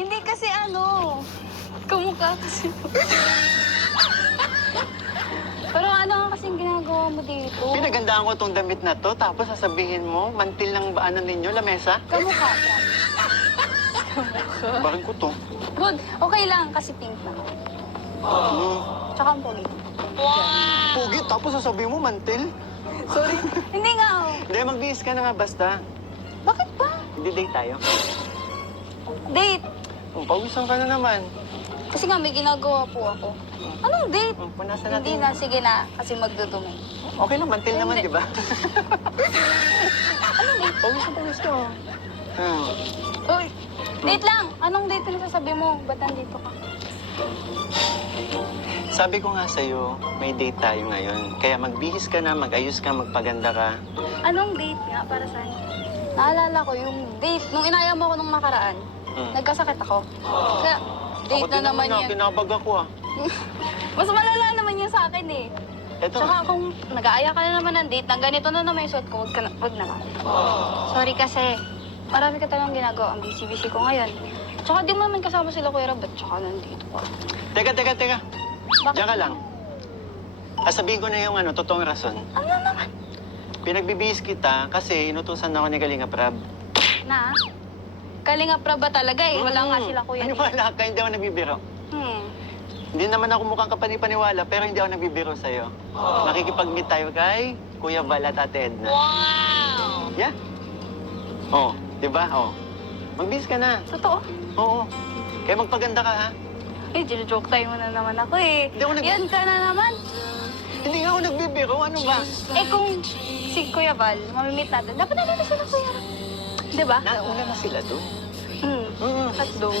Hindi kasi ano, kamukha kasi. Pero ano nga kasing ginagawa mo dito? Pinagandaan ko tong damit na to, tapos sasabihin mo, mantil ng ano ninyo, lamesa? Kamukha ka. Kamukha. Bakit ko to? Good. Okay lang kasi pink na. Tsaka ang pogi. Pugi, tapos sasabihin mo, mantil? Sorry. Hindi nga oh. Hindi, magbihis ka na nga basta. Bakit ba? Hindi date tayo. Date. Pawisan ka na naman. Kasi nga may ginagawa po ako. Anong date? Punasan natin. Hindi na, sige na. Kasi magdudumi. Okay lang, mantil naman, Hindi. di ba? Anong date? Pawis ka. Uy, date lang. Anong date na sasabi mo? Ba't nandito ka? Sabi ko nga sa'yo, may date tayo ngayon. Kaya magbihis ka na, mag-ayos ka, magpaganda ka. Anong date nga para saan? Naalala ko yung date. Nung inaya mo ako nung nakaraan, nagkasakit ako. Kaya date Ako na din naman yan. kinabag ako ah. Mas malala naman yan sa akin eh. Eto, Tsaka kung nag-aaya ka na naman ng date, nang ganito na naman yung suot ko, wag na nga. Sorry kasi, marami ka talagang ginagawa. Ang busy-busy ko ngayon. Tsaka di mo naman kasama sila Kuya Rab, tsaka nandito ka. Teka. Bakit? Diyan ka lang. Sabihin ko na yung totoong rason. Ano naman? Pinagbibihis kita kasi inutusan ako ni Kalinga Prab. Na? Kalinga Prab ba talaga eh? Wala nga sila Kuya dito. Wala ka, hindi ako nagbibiro. Hindi naman ako mukhang kapanipaniwala, pero hindi ako nagbibiro sa'yo. Makikipag-meet tayo kay Kuya Val at Ate Edna. Wow! Yeah? Oh, di ba? Oh. Magbihis ka na. Totoo? Oo. Kaya magpaganda ka, ha? Eh, joke tayo mo na naman ako eh. Hindi ako Yan ka na naman. Hindi nga ako nagbibiro. Ano ba? Eh kung si Kuya Val, mamimit natin, dapat nandito sila Kuya Rab. Di ba? Nauna na sila doon. At doon.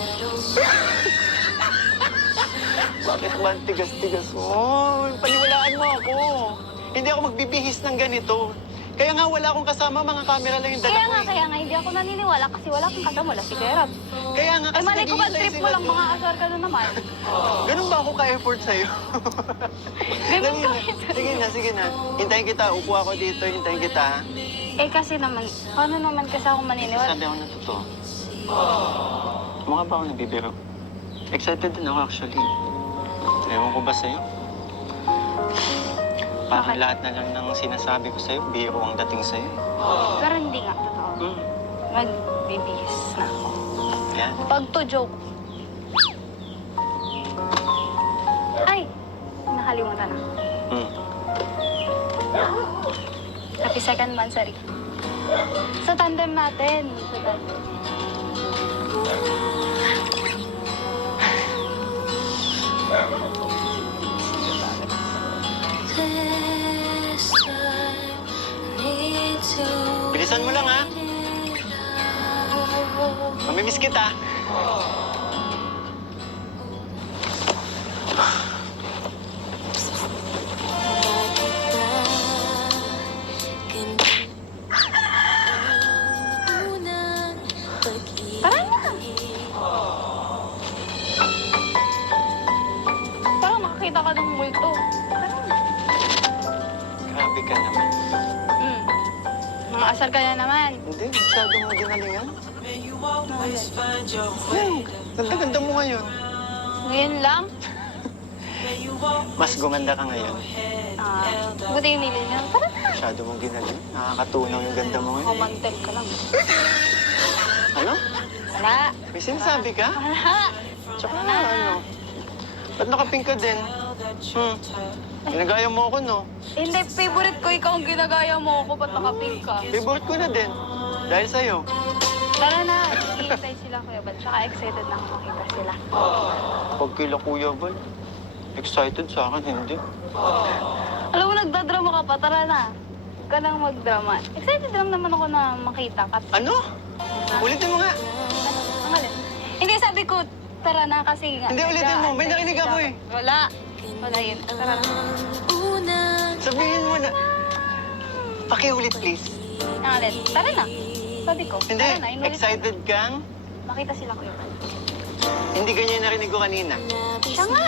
Bakit ba ang tigas-tigas mo? Paniwalaan mo ako. Hindi ako magbibihis ng ganito. Kaya nga wala akong kasama, mga camera lang yung dala ko eh. Kaya nga, hindi ako naniniwala kasi wala kang kasama, wala si Kuya Rab. Kaya nga Eh, kasi malay ko ba naghihintay trip mo sila lang, doon. mga asar ka na naman. Ganun ba ako ka-effort sa'yo? Ganun Dali ka na. Sige na. Hintayin kita. Upo ako dito. Hintayin kita. Ha? Eh kasi naman, paano naman kasi ako maniniwala? Sabi ako na totoo. Mukha ba ako nagbibiro? Excited din ako actually. Ewan ko ba sa'yo? Parang Bakit? lahat na lang ng sinasabi ko sa'yo, biro ang dating sa'yo. Pero hindi nga, totoo. Magbibihis na ako. Yan. Pag to joke. Ay, nakalimutan na. Happy second monthsary. Sa tandem natin. Sa tandem. Bilisan mo lang, ha? Mamimiss kita. Tara na! Parang makakita ka ng multo. Tara na. Grabe ka naman. Mga asar ka na naman. Hindi, masyado mo ginalingan. Ano? Yan, ganda-ganda mo ngayon. Ngayon lang? Mas gumanda ka ngayon. Buti yung nilin niya. Tara na! Masyado mong ginaling. Nakakatunaw yung ganda mo ngayon. Kumantel ka lang. Ano? Wala. May sinasabi ka? Wala. Tsaka ano? Ba't nakapink ka din? Ginagaya mo ako, no? Hindi, favorite ko. Ikaw ang ginagaya mo ako. Ba't nakapink ka? Favorite ko na din. Dahil sa'yo. Tara na. Hihintay sila, Kuya Bal. Tsaka excited na ako makita sila. Pag kila Kuya Val, excited sa akin, hindi. Alam mo, nagdadrama ka pa. Tara na. Huwag ka nang magdrama. Excited lang naman ako na makita ka. Ano? Ulitin mo nga. Ano? Ang alin? Hindi, sabi ko, tara na kasi nga. Hindi, ulitin mo. May narinig ako eh. Wala. Wala yun. Tara na. Sabihin mo na. Pakiulit, please. Ang alin? Tara na. Sabi ko. Hindi, Tara na. Inulit ko excited kang? na. Makita sila, Kuya Bal. Hindi ganyan narinig ko kanina. Siya nga.